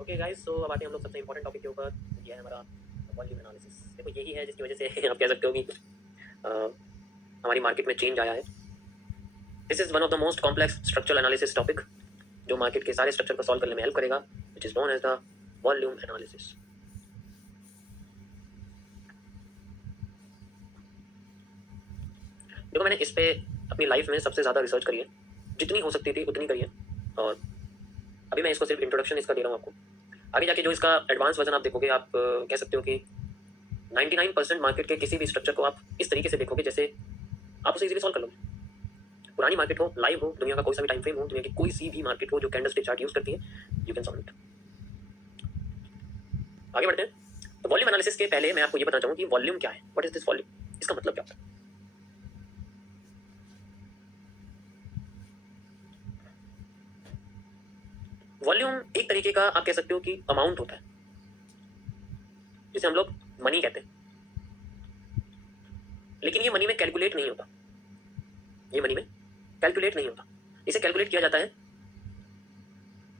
Okay guys, सो अब आते हैं हम लोग सबसे इंपॉर्टेंट टॉपिक के ऊपर। यह है हमारा वॉल्यूम एनालिसिस। देखो यही है जिसकी वजह से आप कह सकते हो कि अ, हमारी मार्केट में चेंज आया है। This is one of the most complex structural analysis topic जो मार्केट के सारे स्ट्रक्चर को सॉल्व करने में हेल्प करेगा, which is known as the volume analysis. देखो मैंने इस पे अपनी लाइफ में सबसे ज़्यादा रिसर्च करी है, जितनी हो सकती थी उतनी करी है। और अभी मैं इसको सिर्फ इंट्रोडक्शन इसका दे रहा हूँ आपको। आगे जाके जो इसका एडवांस वर्जन आप देखोगे, आप कह सकते हो कि 99% मार्केट के किसी भी स्ट्रक्चर को आप इस तरीके से देखोगे जैसे आप उसे इजीली सॉल्व कर लोगे। पुरानी मार्केट हो, लाइव हो, दुनिया का कोई सा भी टाइम फ्रेम हो, दुनिया की कोई सी भी मार्केट हो जो कैंडलस्टिक चार्ट यूज करती है, यू कैन सॉल्व इट। आगे बढ़ते हैं। तो वॉल्यूम एनालिसिस के पहले मैं आपको ये बताना चाहूंगा कि वॉल्यूम क्या है, व्हाट इज दिस वॉल्यूम, इसका मतलब क्या होता है। वॉल्यूम एक तरीके का आप कह सकते हो कि अमाउंट होता है, जिसे हम लोग मनी कहते हैं। लेकिन ये मनी में कैलकुलेट नहीं होता, ये मनी में कैलकुलेट नहीं होता। इसे कैलकुलेट किया जाता है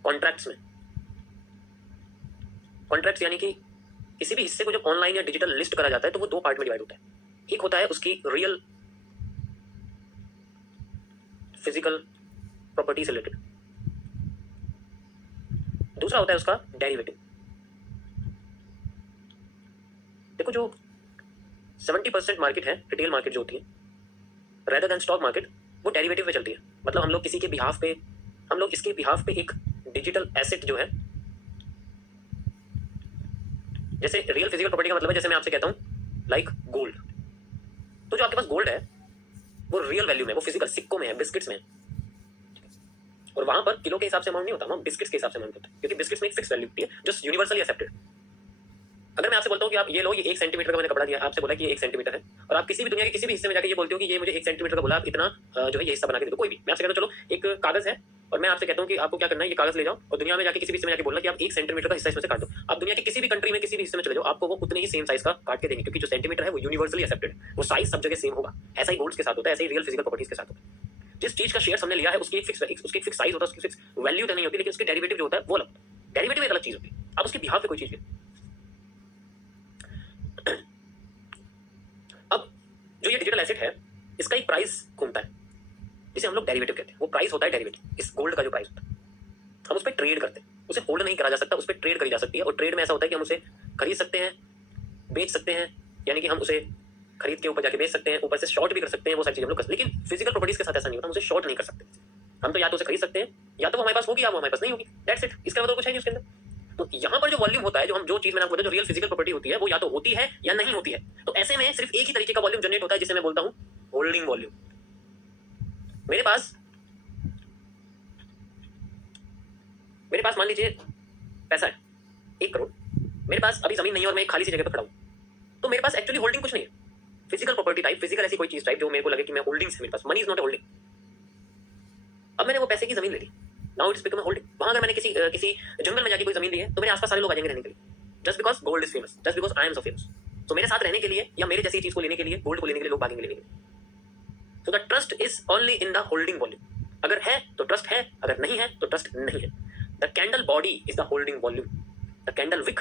कॉन्ट्रैक्ट्स में। कॉन्ट्रैक्ट्स यानी कि किसी भी हिस्से को जब ऑनलाइन या डिजिटल लिस्ट करा जाता है तो वो दो पार्ट में डिवाइड होता है। एक होता है उसकी रियल फिजिकल प्रॉपर्टी से रिलेटेड, दूसरा होता है उसका डेरिवेटिव। देखो जो 70% मार्केट है, रिटेल मार्केट जो होती है रेदर देन स्टॉक मार्केट, वो डेरिवेटिव पे चलती है। मतलब हम लोग किसी के बिहाफ पे, हम लोग इसके बिहाफ पे एक डिजिटल एसेट जो है, जैसे रियल फिजिकल प्रॉपर्टी का मतलब है जैसे मैं आपसे कहता हूँ लाइक गोल्ड, तो जो आपके पास गोल्ड है वो रियल वैल्यू में, वो फिजिकल सिक्कों में है, बिस्किट्स में है। और वहां पर किलो के हिसाब से अमाउंट नहीं होता, वहां बिस्किट्स के हिसाब से अमाउंट होता है, क्योंकि बिस्किट्स में एक फिक्स वैल्यू होती है जो यूनिवर्सली एक्सेप्टेड। अगर मैं आपसे बोलता हूँ कि आप ये लो, ये 1 सेंटीमीटर का मैंने कपड़ा दिया, आपसे बोला कि ये 1 सेंटीमीटर है, और आप किसी भी दुनिया के किसी भी हिस्से में जाकर ये बोलते हो कि ये मुझे 1 सेंटीमीटर का बोला, आप इतना जो है ये हिस्सा बना के दे दो, कोई भी। मैं आपसे कहता हूँ चलो एक कागज है, और मैं आपसे कहता हूँ कि आपको क्या करना है, ये कागज ले जाओ और दुनिया में जाके किसी भी हिस्से में जाके बोलना कि आप 1 सेंटीमीटर का हिस्सा इसमें से काट दो। आप दुनिया के किसी भी कंट्री में किसी भी हिस्से में चले जाओ, आपको वो उतने ही सेम साइज का काट के देंगे, क्योंकि जो सेंटीमीटर है वो यूनिवर्सली एक्सेप्टेड, वो साइज सब जगह सेम होगा। ऐसा ही गोल्ड्स के साथ होता है, ऐसा ही रियल फिजिकल प्रॉपर्टीज के साथ होता है। जिस चीज का शेयर हमने लिया है उसकी एक फिक्स साइज होता है, उसकी फिक्स वैल्यू तो नहीं होती, लेकिन उसके डेरिवेटिव जो होता है वो अलग। डेरिवेटिव एक अलग चीज होती है, अब उसके बिहाफ पे कोई चीज है। अब जो ये डिजिटल एसेट है, इसका एक प्राइस घूमता है जिसे हम लोग डेरिवेटिव कहते हैं। वो प्राइस होता है डेरिवेटिव, इस गोल्ड का जो प्राइस होता है। हम उस पर ट्रेड करते हैं, उसे होल्ड नहीं करा जा सकता, उस पर ट्रेड करी जा सकती है। और ट्रेड में ऐसा होता है कि हम उसे खरीद सकते हैं, बेच सकते हैं, यानी कि हम उसे खरीद के ऊपर जाके बेच सकते हैं, ऊपर से शॉर्ट भी कर सकते हैं, वो सारी चीजें हम लोग कर सकते हैं। लेकिन फिजिकल प्रॉपर्टीज के साथ ऐसा नहीं होता, हम उसे शॉर्ट नहीं कर सकते। हम तो या तो उसे खरीद सकते हैं, या तो वो हमारे पास होगी या वो हमारे पास नहीं होगी, दैट्स इट। इसका मतलब कुछ है नहीं उसके अंदर। तो यहाँ पर जो वॉल्यूम होता है, जो चीज मैंने आपको बताया, जो रियल फिजिकल प्रॉपर्टी होती है, वो या तो होती है या नहीं होती है। तो ऐसे में सिर्फ एक ही तरीके का वॉल्यूम जनरेट होता है, जिसे मैं बोलता हूँ होल्डिंग वॉल्यूम। मेरे पास मान लीजिए पैसा है 1 करोड़, मेरे पास अभी जमीन नहीं है और मैं एक खाली सी जगह पर खड़ा हूँ, तो मेरे पास एक्चुअली होल्डिंग कुछ नहीं है। फिजिकल प्रॉपर्टी टाइप, फिजिकल ऐसी कोई चीज टाइप जो मेरे को लगे कि मैं होल्डिंग्स है मेरे पास, money is not a holding. अब मैंने वो पैसे की जमीन ले ली, now it's become a holding. वहां अगर मैंने किसी जंगल में जाके कोई जमीन ली है, तो मेरे आसपास सारे लोग आ जाएंगे रहने के लिए, just because gold is famous, just because I am so famous. तो मेरे साथ रहने के लिए या मेरे जैसी चीज को लेने के लिए, गोल्ड को लेने के लिए लोग भागेंगे लेने के लिए। So the trust is only in the holding volume. अगर है तो ट्रस्ट है, अगर नहीं है तो ट्रस्ट नहीं है। The candle body is the holding volume, the candle wick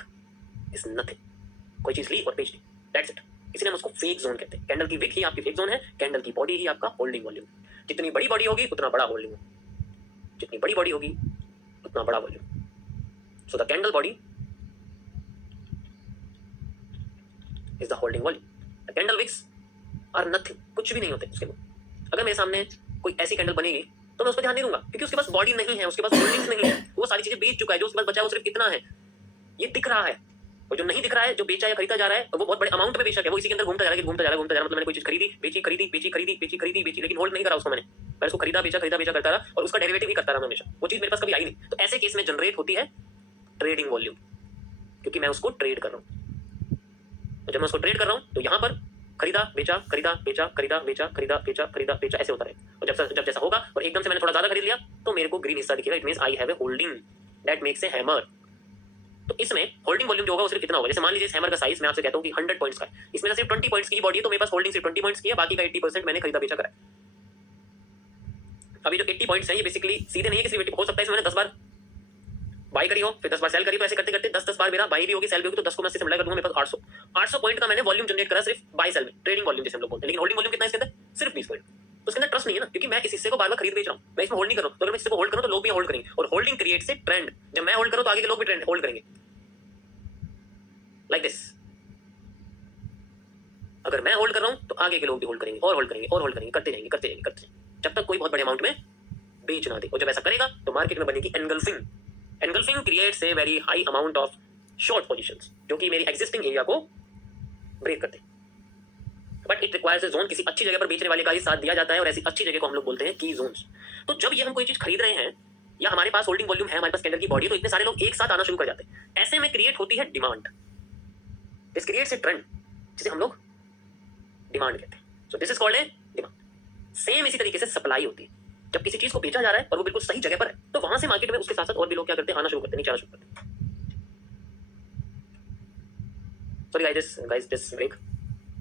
is nothing. कोई चीज ली और बेच दी, दैट्स इट। इसलिए हम उसको फेक जोन कहते हैं। कैंडल की विक ही आपकी फेक जोन है, कैंडल की बॉडी ही आपका होल्डिंग वॉल्यूम। जितनी बड़ी बॉडी होगी उतना बड़ा होल्डिंग, जितनी बड़ी बॉडी होगी उतना बड़ा volume. So the candle body is the holding volume. The candle wicks are nothing, कुछ भी नहीं होते उसके लोग। अगर मेरे सामने कोई ऐसी कैंडल बनेगी तो मैं उस पर ध्यान नहीं दूंगा, क्योंकि उसके पास बॉडी नहीं है, उसके पास होल्डिंग्स नहीं है, वो सारी चीजें बेच चुका है। जो उसके पास बचा है वो सिर्फ इतना है, ये दिख रहा है। और जो नहीं दिख रहा है, जो बेचा या खरीदा जा रहा है, वो बहुत बड़े अमाउंट में बेचा गया, वो इसी के अंदर घूमता जा रहा है, घूमता जा रहा है, घूमता जा रहा है। मतलब मैंने कोई चीज खरीदी, बेची, खरीदी, बेची, खरीदी, बेची, खरीदी, बेची, लेकिन होल्ड नहीं करा उसको मैंने उसको खरीदा बेचा करता रहा, और उसका डेरिवेटिव ही करता रहा मैं हमेशा। वो चीज मेरे पास कभी आई नहीं। तो ऐसे केस में जनरेट होती है ट्रेडिंग वॉल्यूम, क्योंकि मैं उसको ट्रेड कर रहा हूँ। तो जब मैं उसको ट्रेड कर रहा हूँ तो यहाँ पर खरीदा बेचा, खरीदा बेचा, खरीदा बेचा, खरीदा बेचा, खरीदा बेचा, ऐसे होता रहेगा। और जब जैसा होगा और एकदम से मैंने थोड़ा ज्यादा खरीद लिया, तो मेरे को ग्रीन हिस्सा दिखेगा, it means I have a holding, that makes a hammer. तो इसमें होल्डिंग वॉल्यूम जो होगा वो सिर्फ इतना होगा। जैसे मान लीजिए इस हैमर का साइज मैं आपसे कहता हूँ कि 100 पॉइंट्स का है, इसमें से सिर्फ 20 पॉइंट्स की बॉडी है, तो मेरे पास होल्डिंग सिर्फ 20 पॉइंट्स की है, बाकी का 80% मैंने खरीदा बेचा करा है। अभी जो 80 पॉइंट्स हैं ये बेसिकली सीधे नहीं है, किसी हो सकता है इसमें मैंने 10 बार बाई करी हो फिर 10 बार सेल करी, तो ऐसे करते करते 10 बार मेरा बाई भी होगी सेल भी होगी, तो 10 को मैं 80 से मल्टीप्लाई कर दूंगा, मेरे पास 800 पॉइंट का मैंने वॉल्यूम जनरेट करा सिर्फ बाई सेल में, ट्रेडिंग वॉल्यूम जैसे हम लोग बोलते हैं। लेकिन होल्डिंग वॉल्यूम कितना है इसके अंदर? सिर्फ 20 पॉइंट। तो उसके अंदर ट्रस्ट नहीं है ना, क्योंकि मैं इस हिस्से को बार बार खरीद बेच रहा हूँ, मैं इसमें होल्ड नहीं कर रहा हूँ। तो अगर मैं इससे को होल्ड करूँ तो लोग भी होल्ड करेंगे, और होल्डिंग क्रिएट्स ए ट्रेंड। जब मैं होल्ड करूँ तो आगे के लोग भी ट्रेंड होल्ड करेंगे, लाइक दिस। अगर मैं होल्ड कर रहा हूँ तो आगे के लोग भी होल्ड करेंगे और होल्ड करेंगे और होल्ड करेंगे, करते जाएंगे करते जाएंगे करते जाएंगे, जब तक कोई बहुत बड़े अमाउंट में बेच ना दे। और जब ऐसा करेगा तो मार्केट में बनेगी engulfing. Engulfing creates a very high amount of short positions, जो कि मेरी एग्जिस्टिंग एरिया को ब्रेक करते हैं। But it requires a zone, किसी अच्छी जगह पर बेचने वाले का ही साथ दिया जाता है, और ऐसी अच्छी जगह को हम लोग बोलते हैं की जोन्स। तो जब ये हम कोई चीज खरीद रहे हैं या हमारे पास होल्डिंग वॉल्यूम है, हमारे पास कैंडल की बॉडी, तो इतने सारे लोग एक साथ आना शुरू कर जाते हैं। ऐसे में क्रिएट होती है demand. This creates a trend, जिसे हम लोग डिमांड कहते हैं। So this is called a demand. Same इसी तरीके से सप्लाई होती है। जब किसी चीज को बेचा जा रहा है और वो बिल्कुल सही जगह पर है, तो वहां से मार्केट में उसके साथ साथ और भी लोग क्या करते हैं? आना शुरू करते हैं, नीचे आना शुरू करते हैं। Sorry guys this break.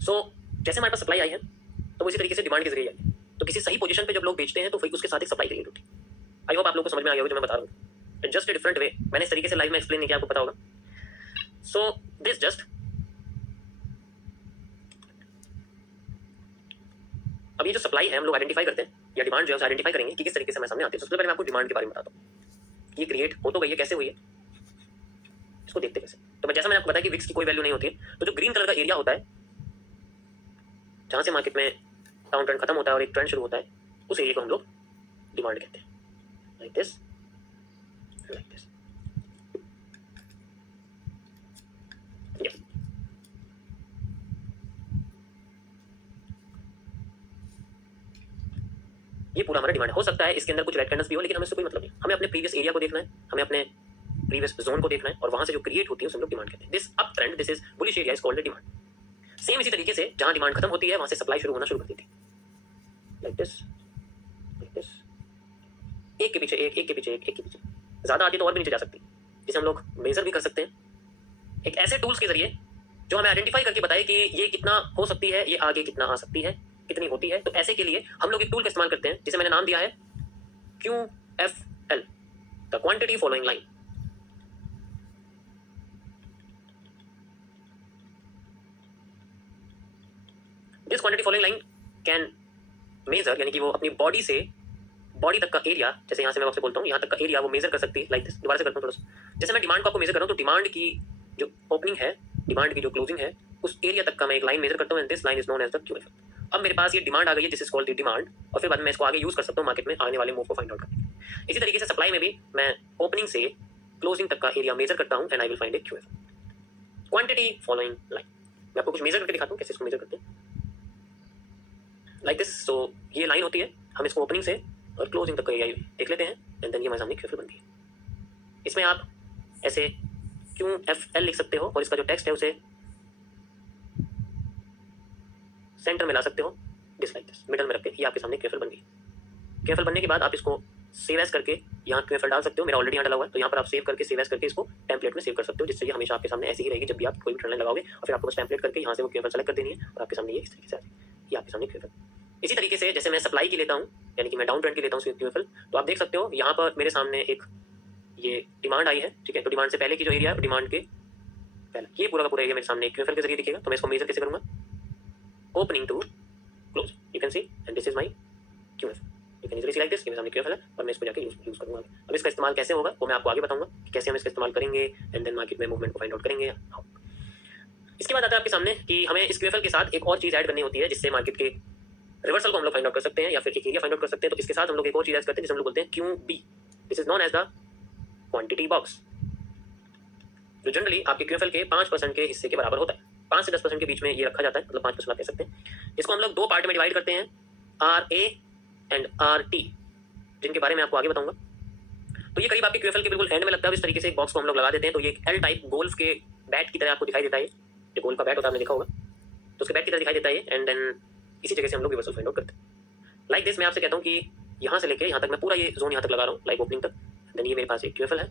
So जैसे हमारे पास सप्लाई आई है, तो इसी तरीके से डिमांड के जरिए आई है। तो किसी सही पोजीशन पे जब लोग बेचते हैं तो फिर उसके साथ एक सप्लाई क्रिएट होती है। आई होप आप लोगों को समझ में आ गया हो जो मैं बता रहा हूँ। जस्ट ए डिफरेंट वे, मैंने इस तरीके से लाइव में एक्सप्लेन नहीं किया, आपको पता होगा। सो दिस जस्ट, अब ये जो सप्लाई है हम लोग आइडेंटिफाई करते हैं, या डिमांड जो है उसे आइडेंटिफाई करेंगे कि किस तरीके से हमारे सामने आती है। सबसे पहले मैं आपको डिमांड के बारे में बताता हूँ। ये क्रिएट हो तो गई है, कैसे हुई है इसको देखते कैसे। तो मैं जैसा मैंने आपको बताया कि विक्स की कोई वैल्यू नहीं होती है, तो जो ग्रीन कलर का एरिया होता है जहां से मार्केट में डाउन ट्रेंड खत्म होता है और एक ट्रेंड शुरू होता है, उस एरिया को हम लोग डिमांड कहते हैं। Like this, like this. ये पूरा हमारा डिमांड हो सकता है, इसके अंदर कुछ रेड कैंडल्स भी हो, लेकिन हमें इससे कोई मतलब नहीं। हमें अपने प्रीवियस एरिया को देखना है, हमें अपने प्रीवियस जोन को देखना है, और वहां से जो क्रिएट होती है उसे हम लोग डिमांड कहते हैं। This up trend, this is bullish area, is called the demand. Same इसी तरीके से जहां डिमांड खत्म होती है वहां से सप्लाई शुरू होना शुरू कर देती है। लाइक दिस, लाइक दिस, एक के पीछे एक, एक के पीछे एक, एक के पीछे ज्यादा आती तो और भी नीचे जा सकती है, जिसे हम लोग मेजर भी कर सकते हैं एक ऐसे टूल्स के जरिए जो हमें आइडेंटिफाई करके बताए कि ये कितना हो सकती है, ये आगे कितना आ सकती है, कितनी होती है। तो ऐसे के लिए हम लोग एक टूल का इस्तेमाल करते हैं जिसे मैंने नाम दिया है QFL, the quantity following line. This quantity following line can measure, यानी कि वो अपनी बॉडी से बॉडी तक का एरिया, जैसे यहाँ से मैं आपसे बोलता हूँ यहाँ तक का एरिया वो मेजर कर सकती है। लाइक दिस, दोबारा से करता हूँ थोड़ा सा। जैसे मैं डिमांड को आपको मेजर कर रहा हूँ, तो डिमांड की जो ओपनिंग है, डिमांड की जो क्लोजिंग है, उस एरिया तक का मैं एक लाइन मेजर करता हूँ, and this line is known as the QFL। अब मेरे पास ये डिमांड आ गई है, this is called the demand, और फिर बाद में मैं इसको आगे यूज कर सकता हूँ मार्केट में आने वाले मूव को फाइंड आउट करने। इसी तरीके से सप्लाई में भी मैं ओपनिंग से क्लोजिंग तक का एरिया मेजर करता हूँ, and I will find A QFL, quantity following line. मैं आपको कुछ मेजर करके दिखाता हूँ कैसे इसको मेजर करते हैं। Like this. सो ये लाइन होती है, हम इसको ओपनिंग से और क्लोजिंग तक का एरिया देख लेते हैं, एंड देन ये हमारे सामने QFL बनती है। इसमें आप ऐसे QFL लिख सकते हो, और इसका जो टेक्स्ट है उसे सेंटर में ला सकते हो, दिस लाइक दिस, मिडल में रख के। ये आपके सामने QFL बन गई। QFL बनने के बाद आप इसको सेव एज करके यहाँ QFL डाल सकते हो। मेरा ऑलरेडी यहाँ डाला हुआ है, तो यहाँ पर आप सेव करके सेव एज करके इसको टेम्पलेट में सेव कर सकते हो, जिससे ये हमेशा आपके सामने ऐसी ही रहेगी जब भी आप कोई भी ट्रेंड लगाओगे। और फिर आपको बस टेम्पलेट करके यहाँ से वो QFL सेलेक्ट कर देनी है, और आपके सामने ये इस तरीके से आ जाएगी। ये आपके सामने QFL। इसी तरीके से जैसे मैं सप्लाई की लेता हूँ, यानी कि मैं डाउन ट्रेंड की लेता हूँ QFL, तो आप देख सकते हो यहाँ पर मेरे सामने एक ये डिमांड आई है, ठीक है। तो डिमांड से पहले की जो एरिया है, डिमांड के पहले ये पूरा का पूरा एरिया मेरे सामने QFL के जरिए दिखेगा। तो मैं इसको मेजर कैसे करूँगा? Opening to close, you can see, and this is my QFL। You can easily see like this, ये मेरे सामने QFL है, और मैं इसको जाके यूज करूँगा। अब इसका इस्तेमाल कैसे होगा वो मैं आपको आगे बताऊंगा कि कैसे हम इसका इस्तेमाल करेंगे, एंड देन मार्केट में मूवमेंट को फाइंड आउट करेंगे। इसके बाद आता है आपके सामने कि हमें इस QFL के साथ एक और चीज ऐड करनी होती है, जिससे मार्केट के रिवर्सल को हम लोग फाइंड आउट कर सकते हैं, या फिर एक एरिया फाइंड आउट कर सकते हैं। तो इसके साथ हम लोग एक और चीज ऐड करते हैं जिसे हम लोग बोलते हैं QB। This is known as the quantity box, जो जनरली आपके QFL के 5% के हिस्से के बराबर होता है। 5 से 10% के बीच में ये रखा जाता है, मतलब 5% आप कह सकते हैं। इसको हम लोग दो पार्ट में डिवाइड करते हैं, RA एंड RT, जिनके बारे में आपको आगे बताऊंगा। तो ये करीब आपके QFL के बिल्कुल एंड में लगता है। इस तरीके से एक बॉक्स को हम लोग लगा देते हैं, तो ये एक L टाइप गोल्फ के बैट की तरह आपको दिखाई देता है। जो गोल्फ का बैट होता है आपने देखा होगा, तो उसके बैट की तरह दिखाई देता है, एंड देन इसी जगह से हम लोग रिवर्सल फाइंड आउट करते हैं। लाइक दिस, मैं आपसे कहता हूँ कि यहाँ से लेके यहाँ तक मैं पूरा ये जोन यहाँ तक लगा रहा हूँ, लाइक ओपनिंग तक। देन ये मेरे पास एक QFL है,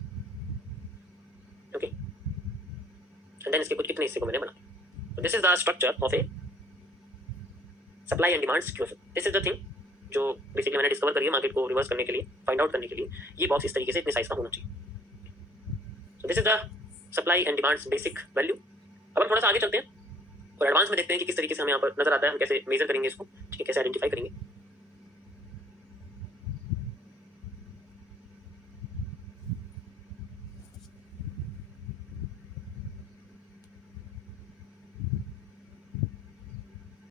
ओके, एंड देन इसके कुछ इतने हिस्से को मैंने बना दिया। तो this is the structure of A supply and demands QFL। This is the thing जो बेसिकली मैंने डिस्कवर करी है मार्केट को रिवर्स करने के लिए, फाइंड आउट करने के लिए। ये बॉक्स इस तरीके से इतने साइज का होना चाहिए। So this is the supply and demands basic value. अब हम थोड़ा सा आगे चलते हैं और एडवांस में देखते हैं कि किस तरीके से हमें यहाँ पर नजर आता है, हम कैसे मेजर करेंगे इसको, ठीक है, कैसे आइडेंटिफाई करेंगे।